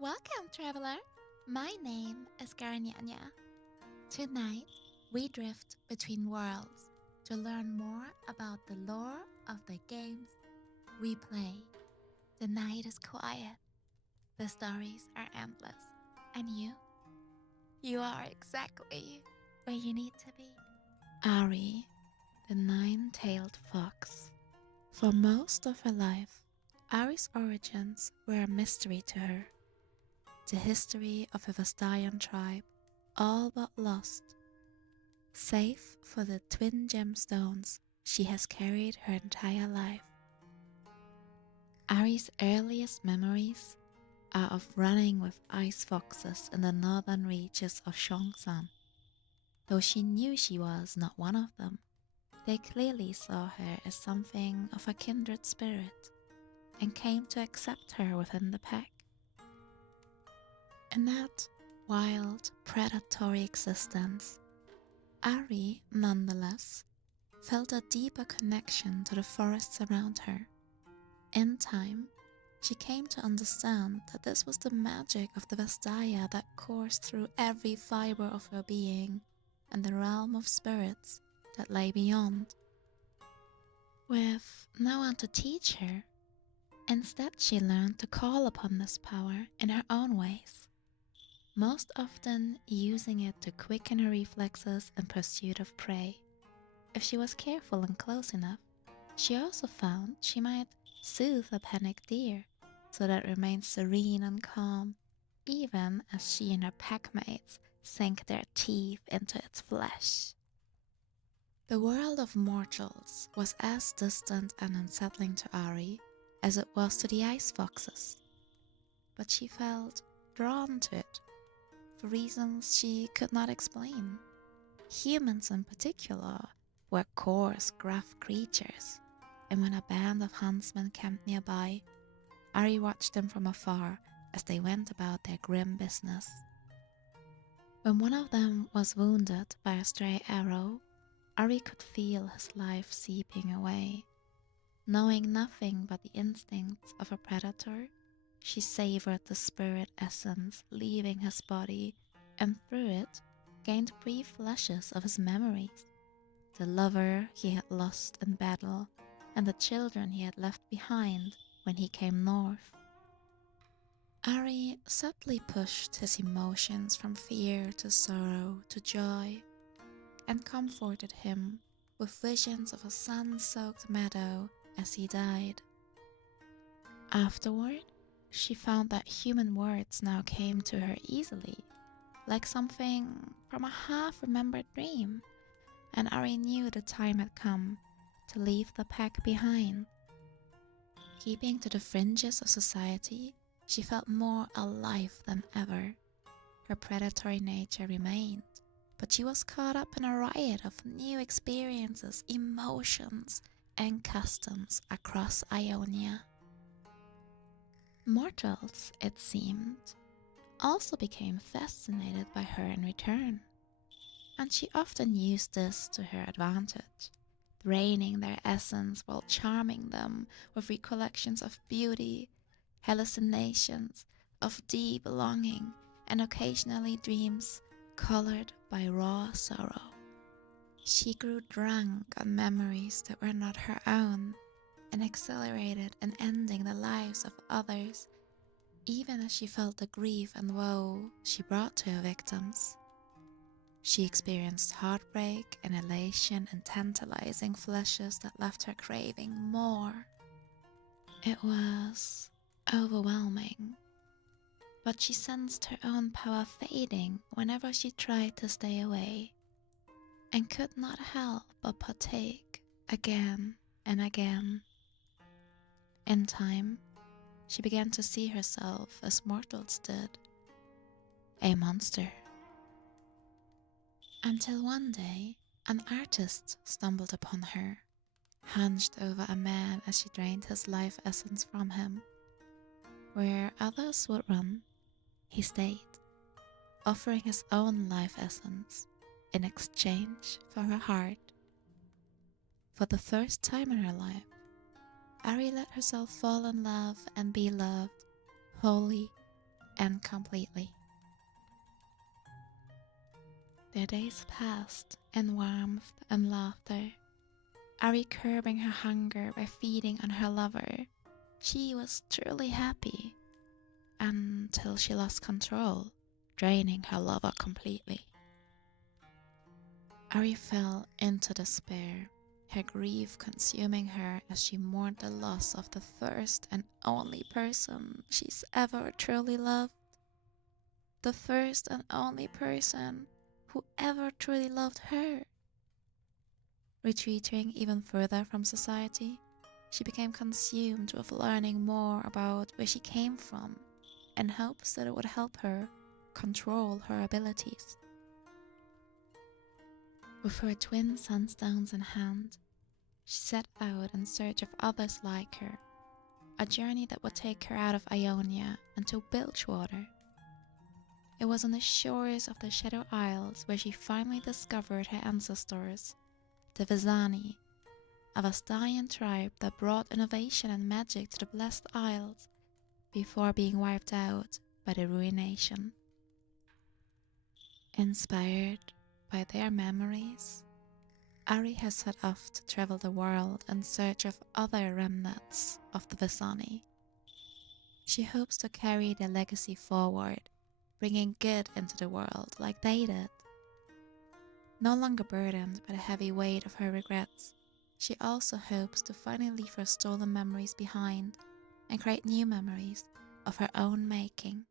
Welcome, traveler. My name is Garanyanya. Tonight, we drift between worlds to learn more about the lore of the games we play. The night is quiet, the stories are endless, and you are exactly where you need to be. Ahri, the nine-tailed fox. For most of her life, Ahri's origins were a mystery to her. The history of a Vestayan tribe, all but lost. Save for the twin gemstones she has carried her entire life. Ahri's earliest memories are of running with ice foxes in the northern reaches of Zhongshan. Though she knew she was not one of them, they clearly saw her as something of a kindred spirit and came to accept her within the pack. In that wild, predatory existence, Ahri, nonetheless, felt a deeper connection to the forests around her. In time, she came to understand that this was the magic of the Vestaya that coursed through every fiber of her being and the realm of spirits that lay beyond. With no one to teach her, instead she learned to call upon this power in her own ways, most often using it to quicken her reflexes in pursuit of prey. If she was careful and close enough, she also found she might soothe a panicked deer so that it remained serene and calm, even as she and her packmates sank their teeth into its flesh. The world of mortals was as distant and unsettling to Ahri as it was to the ice foxes, but she felt drawn to it for reasons she could not explain. Humans in particular were coarse, gruff creatures, and when a band of huntsmen camped nearby, Ahri watched them from afar as they went about their grim business. When one of them was wounded by a stray arrow, Ahri could feel his life seeping away. Knowing nothing but the instincts of a predator, she savored the spirit essence leaving his body, and through it gained brief flashes of his memories. The lover he had lost in battle, and the children he had left behind when he came north. Ahri subtly pushed his emotions from fear to sorrow to joy, and comforted him with visions of a sun-soaked meadow as he died. Afterward, she found that human words now came to her easily, like something from a half-remembered dream, and Ahri knew the time had come to leave the pack behind. Keeping to the fringes of society, she felt more alive than ever. Her predatory nature remained, but she was caught up in a riot of new experiences, emotions, and customs across Ionia. Mortals, it seemed, also became fascinated by her in return, and she often used this to her advantage, draining their essence while charming them with recollections of beauty, hallucinations of deep longing, and occasionally dreams colored by raw sorrow. She grew drunk on memories that were not her own, and accelerated in ending the lives of others, even as she felt the grief and woe she brought to her victims. She experienced heartbreak and elation in tantalizing flashes that left her craving more. It was overwhelming, but she sensed her own power fading whenever she tried to stay away, and could not help but partake again and again. In time, she began to see herself as mortals did, a monster. Until one day, an artist stumbled upon her, hunched over a man as she drained his life essence from him. Where others would run, he stayed, offering his own life essence in exchange for her heart. For the first time in her life, Ahri let herself fall in love and be loved, wholly and completely. Their days passed in warmth and laughter, Ahri curbing her hunger by feeding on her lover. She was truly happy until she lost control, draining her lover completely. Ahri fell into despair, her grief consuming her as she mourned the loss of the first and only person she's ever truly loved. The first and only person who ever truly loved her. Retreating even further from society, she became consumed with learning more about where she came from in hopes that it would help her control her abilities. With her twin sunstones in hand, she set out in search of others like her, a journey that would take her out of Ionia and to Bilgewater. It was on the shores of the Shadow Isles where she finally discovered her ancestors, the Vizani, a Vastayan tribe that brought innovation and magic to the Blessed Isles before being wiped out by the Ruination. Inspired by their memories, Ahri has set off to travel the world in search of other remnants of the Vizani. She hopes to carry their legacy forward, bringing good into the world like they did. No longer burdened by the heavy weight of her regrets, she also hopes to finally leave her stolen memories behind and create new memories of her own making.